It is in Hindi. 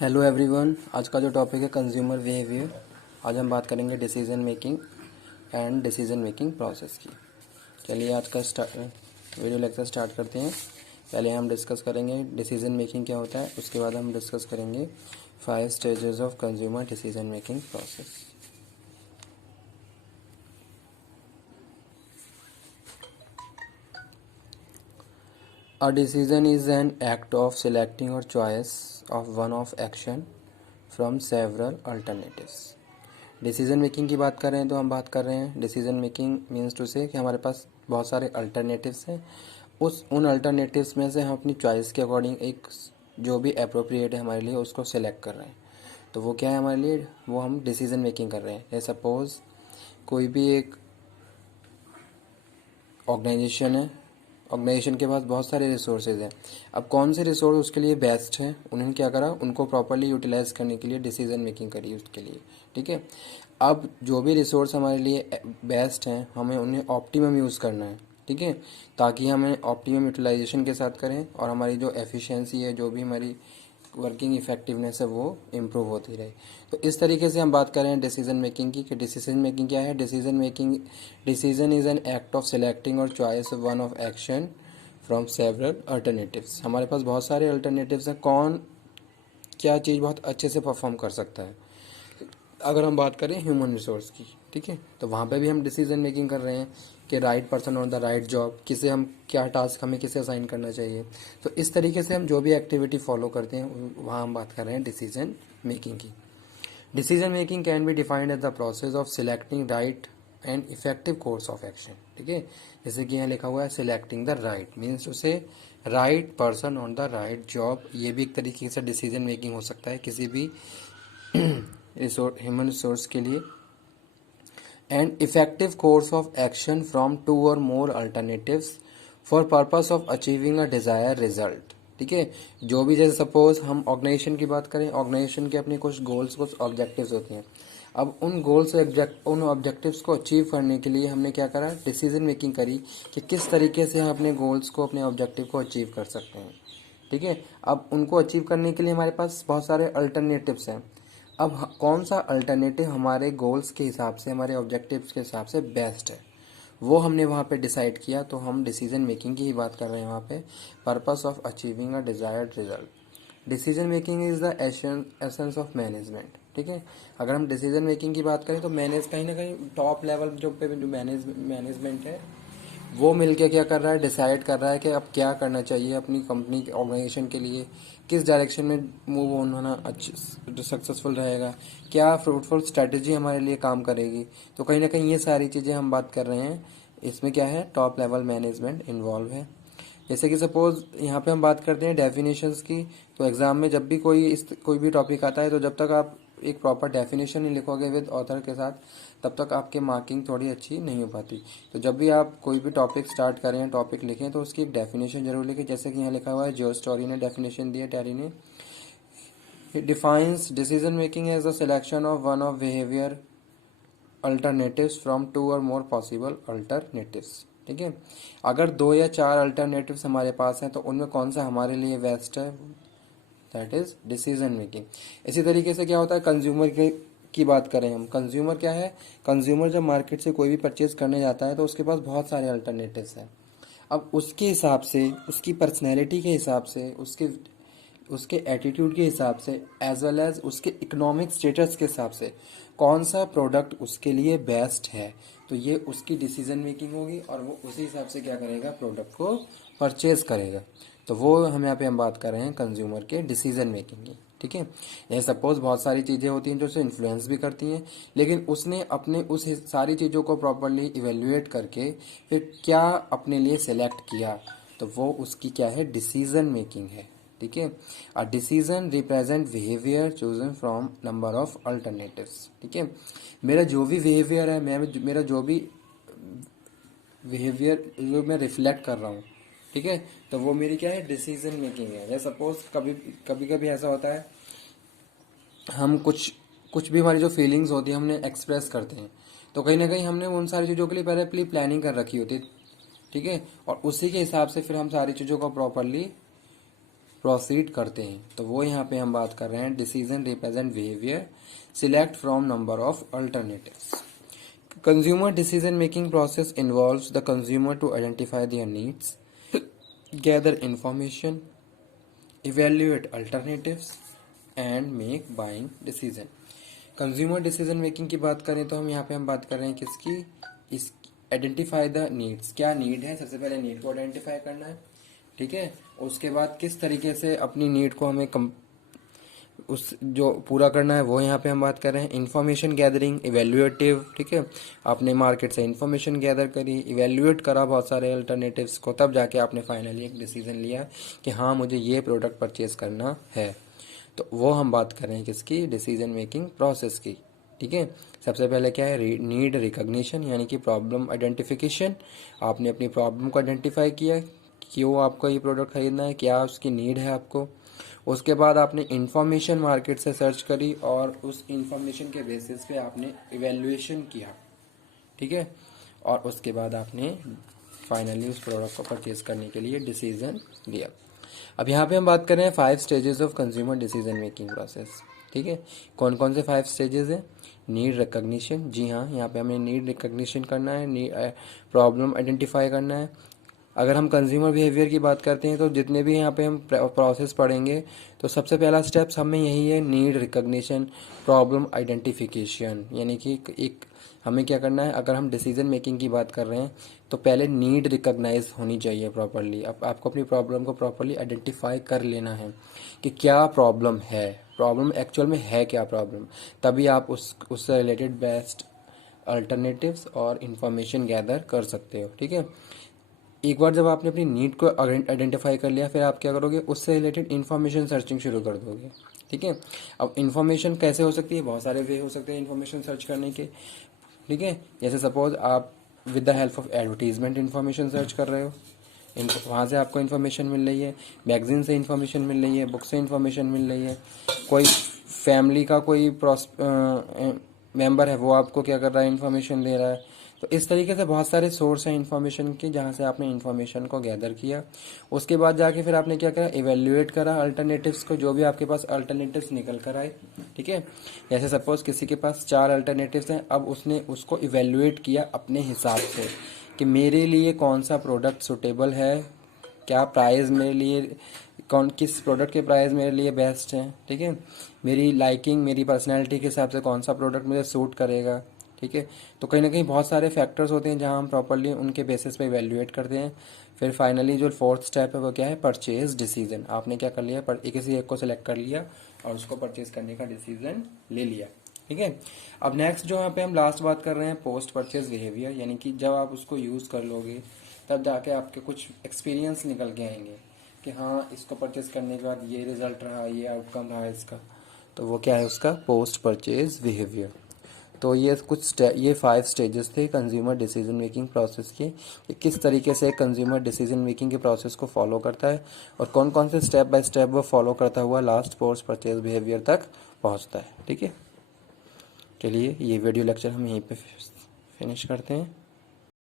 हेलो एवरीवन, आज का जो टॉपिक है कंज्यूमर बिहेवियर। आज हम बात करेंगे decision making and decision making process की। चलिए आज का वीडियो लेक्चर स्टार्ट करते हैं। पहले हम डिस्कस करेंगे डिसीजन मेकिंग क्या होता है, उसके बाद हम डिस्कस करेंगे 5 stages of consumer decision making process. A decision is an act of selecting or choice of one of action from several alternatives। Decision making की बात कर रहे हैं तो हम बात कर रहे हैं डिसीजन मेकिंग मीन्स टू से कि हमारे पास बहुत सारे अल्टरनेटिव्स हैं। उन अल्टरनेटिव्स में से हम अपनी चॉइस के अकॉर्डिंग एक जो भी अप्रोप्रिएट है हमारे लिए उसको सिलेक्ट कर रहे हैं। तो वो क्या है हमारे लिए, वो हम डिसीजन मेकिंग कर रहे हैं। या सपोज कोई भी एक ऑर्गेनाइजेशन है, ऑर्गेनाइजेशन के पास बहुत सारे रिसोर्सेज हैं। अब कौन से रिसोर्स उसके लिए बेस्ट हैं, उन्होंने क्या करा, उनको प्रॉपरली यूटिलाइज करने के लिए डिसीजन मेकिंग करी उसके लिए। ठीक है, अब जो भी रिसोर्स हमारे लिए बेस्ट हैं हमें उन्हें ऑप्टिमम यूज़ करना है। ठीक है, ताकि हमें ऑप्टिमम यूटिलाइजेशन के साथ करें और हमारी जो एफिशिएंसी है, जो भी हमारी वर्किंग इफेक्टिवनेस है, वो इम्प्रूव होती रहे। तो इस तरीके से हम बात करें डिसीजन मेकिंग की कि डिसीजन मेकिंग क्या है। Decision is an act of selecting और choice one of action from several alternatives. हमारे पास बहुत सारे अल्टरनेटिव्स हैं, कौन क्या चीज़ बहुत अच्छे से परफॉर्म कर सकता है। अगर हम बात करें ह्यूमन रिसोर्स की, ठीक है, तो वहाँ पे भी हम डिसीजन मेकिंग कर रहे हैं कि right person on the right job, किसे हम क्या टास्क हमें किसे असाइन करना चाहिए। तो इस तरीके से हम जो भी एक्टिविटी फॉलो करते हैं वहाँ हम बात कर रहे हैं डिसीजन मेकिंग की। Decision making can be defined as the process of selecting right and effective course of action. ठीक है, जैसे कि यहाँ लिखा हुआ है सिलेक्टिंग द राइट मीन्स उसे right person on the right job. ये भी एक तरीके से डिसीजन मेकिंग हो सकता है किसी भी ह्यूमन रिसोर्स के लिए। And effective course of action from 2 और more alternatives for purpose of achieving a desire result. ठीक है, जो भी जैसे सपोज हम ऑर्गेनाइजेशन की बात करें, ऑर्गेनाइजेशन के अपने कुछ गोल्स कुछ ऑब्जेक्टिव्स होते हैं। अब उन गोल्स उन ऑब्जेक्टिव्स को अचीव करने के लिए हमने क्या करा, डिसीजन मेकिंग करी कि किस तरीके से हम अपने गोल्स को अपने ऑब्जेक्टिव को अचीव कर सकते हैं। ठीक है, अब उनको अचीव करने के लिए हमारे पास बहुत सारे अल्टरनेटिव्स हैं। अब कौन सा अल्टरनेटिव हमारे गोल्स के हिसाब से, हमारे ऑब्जेक्टिव्स के हिसाब से बेस्ट है, वो हमने वहाँ पे डिसाइड किया। तो हम डिसीजन मेकिंग की ही बात कर रहे हैं वहाँ पे, purpose of achieving a desired result. Decision making is the essence of management. ठीक है, अगर हम डिसीजन मेकिंग की बात करें तो कहीं ना कहीं टॉप लेवल जो मैनेजमेंट है वो मिलके क्या कर रहा है, डिसाइड कर रहा है कि अब क्या करना चाहिए अपनी कंपनी के ऑर्गेनाइजेशन के लिए, किस डायरेक्शन में मूव ऑन होना सक्सेसफुल रहेगा, क्या फ्रूटफुल स्ट्रेटजी हमारे लिए काम करेगी। तो कहीं ना कहीं ये सारी चीज़ें हम बात कर रहे हैं, इसमें क्या है, टॉप लेवल मैनेजमेंट इन्वॉल्व है। जैसे कि सपोज यहाँ पे हम बात करते हैं डेफिनेशंस की। तो एग्जाम में जब भी कोई भी टॉपिक आता है तो जब तक आप एक प्रॉपर डेफिनेशन नहीं लिखोगे विद ऑथर के साथ, तब तक आपके मार्किंग थोड़ी अच्छी नहीं हो पाती। तो जब भी आप कोई भी टॉपिक स्टार्ट करें, टॉपिक लिखें, तो उसकी एक डेफिनेशन जरूर लिखें। जैसे कि यहाँ लिखा हुआ है, जो स्टोरी ने डेफिनेशन दी है, टैरी ने, it defines decision making as the selection of one of behaviour alternatives from 2 और मोर पॉसिबल अल्टरनेटिव्स। ठीक है, अगर 2 या 4 अल्टरनेटिव्स हमारे पास हैं तो उनमें कौन सा हमारे लिए बेस्ट है, दैट इज डिसीजन मेकिंग। इसी तरीके से क्या होता है, कंज्यूमर की बात करें हम, कंज्यूमर क्या है, कंज्यूमर जब मार्केट से कोई भी परचेज करने जाता है तो उसके पास बहुत सारे अल्टरनेटिव्स हैं। अब उसके हिसाब से, उसकी पर्सनैलिटी के हिसाब से, उसके एटीट्यूड के हिसाब से, एज वेल एज उसके इकोनॉमिक स्टेटस के हिसाब से कौन सा प्रोडक्ट उसके लिए बेस्ट है, तो ये उसकी डिसीजन मेकिंग होगी और वो उसी हिसाब से क्या करेगा, प्रोडक्ट को परचेज करेगा। तो वो हम यहाँ पे हम बात कर रहे हैं कंज्यूमर के डिसीजन मेकिंग की। ठीक है, ये सपोज बहुत सारी चीज़ें होती हैं जो उसे इन्फ्लुएंस भी करती हैं, लेकिन उसने अपने उस सारी चीज़ों को प्रॉपरली इवेल्युएट करके फिर क्या अपने लिए सेलेक्ट किया, तो वो उसकी क्या है, डिसीजन मेकिंग है। ठीक है, a decision represent behaviour chosen from number of alternatives. ठीक है, मेरा जो भी बिहेवियर है, मेरा जो भी बिहेवियर जो मैं रिफ्लेक्ट कर रहा हूँ, ठीक है, तो वो मेरी क्या है, डिसीजन मेकिंग है। जैसे सपोज कभी कभी ऐसा होता है, हम कुछ भी हमारी जो फीलिंग्स होती है हमने एक्सप्रेस करते हैं, तो कहीं ना कहीं हमने उन सारी चीज़ों के लिए पहले प्लानिंग कर रखी होती है। ठीक है, और उसी के हिसाब से फिर हम सारी चीज़ों को प्रॉपरली प्रोसीड करते हैं, तो वो यहाँ पे हम बात कर रहे हैं decision represent behaviour select from number of alternatives. Consumer decision making process involves the consumer to identify their needs, gather information, evaluate alternatives and make buying decision। Consumer decision making की बात करें तो हम यहाँ पे हम बात कर रहे हैं किसकी, इस आइडेंटिफाई द नीड्स, क्या नीड है, सबसे पहले नीड को आइडेंटिफाई करना है, ठीक है। उसके बाद किस तरीके से अपनी नीड को हमें उस जो पूरा करना है वो यहाँ पे हम बात कर रहे हैं। इन्फॉर्मेशन गैदरिंग, इवेल्युएटिव, ठीक है, आपने मार्केट से इन्फॉर्मेशन गैदर करी, इवेल्युएट करा बहुत सारे अल्टरनेटिव्स को, तब जाके आपने फाइनली एक डिसीजन लिया कि हाँ मुझे ये प्रोडक्ट परचेज करना है। तो वो हम बात कर रहे हैं किसकी, डिसीजन मेकिंग प्रोसेस की, ठीक है। सबसे पहले क्या है, नीड रिकॉग्निशन यानी कि प्रॉब्लम आइडेंटिफिकेशन। आपने अपनी प्रॉब्लम को आइडेंटिफाई किया, क्यों आपको ये प्रोडक्ट खरीदना है, क्या उसकी नीड है आपको। उसके बाद आपने इंफॉर्मेशन मार्केट से सर्च करी और उस इंफॉर्मेशन के बेसिस पे आपने इवेल्युएशन किया, ठीक है, और उसके बाद आपने फाइनली उस प्रोडक्ट को परचेज करने के लिए डिसीजन लिया। अब यहाँ पे हम बात कर रहे हैं 5 stages of consumer decision making process, ठीक है। कौन कौन से 5 स्टेजेस हैं, नीड रिकॉग्निशन, जी हाँ यहाँ पे हमें नीड रिकॉग्निशन करना है, प्रॉब्लम आइडेंटिफाई करना है। अगर हम कंज्यूमर बिहेवियर की बात करते हैं तो जितने भी यहाँ पे हम प्रोसेस पढ़ेंगे तो सबसे पहला स्टेप्स हमें यही है, नीड रिकॉग्निशन, प्रॉब्लम आइडेंटिफिकेशन, यानी कि एक हमें क्या करना है, अगर हम डिसीजन मेकिंग की बात कर रहे हैं तो पहले नीड रिकॉग्नाइज होनी चाहिए प्रॉपरली। अब आपको अपनी प्रॉब्लम को प्रॉपरली आइडेंटिफाई कर लेना है कि क्या प्रॉब्लम है, प्रॉब्लम एक्चुअल में है क्या प्रॉब्लम, तभी आप उससे रिलेटेड बेस्ट अल्टरनेटिव्स और इन्फॉर्मेशन गैदर कर सकते हो, ठीक है। एक बार जब आपने अपनी नीड को आइडेंटिफाई कर लिया, फिर आप क्या करोगे, उससे रिलेटेड इन्फॉर्मेशन सर्चिंग शुरू कर दोगे, ठीक है। अब इन्फॉर्मेशन कैसे हो सकती है, बहुत सारे वे हो सकते हैं इन्फॉर्मेशन सर्च करने के, ठीक है। जैसे सपोज आप with the help of advertisement information search कर रहे हो, वहाँ से आपको इन्फॉर्मेशन मिल रही है, मैगजीन से इन्फॉर्मेशन मिल रही है, बुक से इन्फॉर्मेशन मिल रही है, कोई फैमिली का कोई मेंबर है वो आपको क्या कर रहा है, इन्फॉर्मेशन दे रहा है। तो इस तरीके से बहुत सारे सोर्स हैं इन्फॉर्मेशन के जहाँ से आपने इन्फॉर्मेशन को गैदर किया। उसके बाद जाके फिर आपने क्या करा, इवेल्युएट करा अल्टरनेटिव्स को, जो भी आपके पास अल्टरनेटिव्स निकल कर आए, ठीक है। जैसे सपोज किसी के पास 4 अल्टरनेटिव्स हैं, अब उसने उसको इवेल्युएट किया अपने हिसाब से कि मेरे लिए कौन सा प्रोडक्ट सुटेबल है, क्या प्राइस मेरे लिए, किस प्रोडक्ट के प्राइस मेरे लिए बेस्ट है, ठीक है, मेरी लाइकिंग मेरी पर्सनैलिटी के हिसाब से कौन सा प्रोडक्ट मुझे सूट करेगा, ठीक है। तो कहीं ना कहीं बहुत सारे फैक्टर्स होते हैं जहां हम प्रॉपरली उनके बेसिस पे इवेल्युएट करते हैं। फिर फाइनली जो 4th स्टेप है वो क्या है, परचेज डिसीजन। आपने क्या कर लिया, किसी एक को सिलेक्ट कर लिया और उसको परचेज करने का डिसीजन ले लिया, ठीक है। अब नेक्स्ट जो यहाँ पे हम लास्ट बात कर रहे हैं, पोस्ट परचेज बिहेवियर, यानी कि जब आप उसको यूज़ कर लोगे तब जाके आपके कुछ एक्सपीरियंस निकल के आएंगे कि हाँ इसको परचेज करने के बाद ये रिजल्ट रहा, ये आउटकम रहा इसका, तो वो क्या है उसका पोस्ट परचेज बिहेवियर। तो ये 5 स्टेजेस थे कंज्यूमर डिसीजन मेकिंग प्रोसेस के, कि किस तरीके से कंज्यूमर डिसीजन मेकिंग के प्रोसेस को फॉलो करता है और कौन कौन से स्टेप बाय स्टेप वो फॉलो करता हुआ लास्ट पोस्ट परचेज बिहेवियर तक पहुंचता है, ठीक है। चलिए ये वीडियो लेक्चर हम यहीं पे फिनिश करते हैं।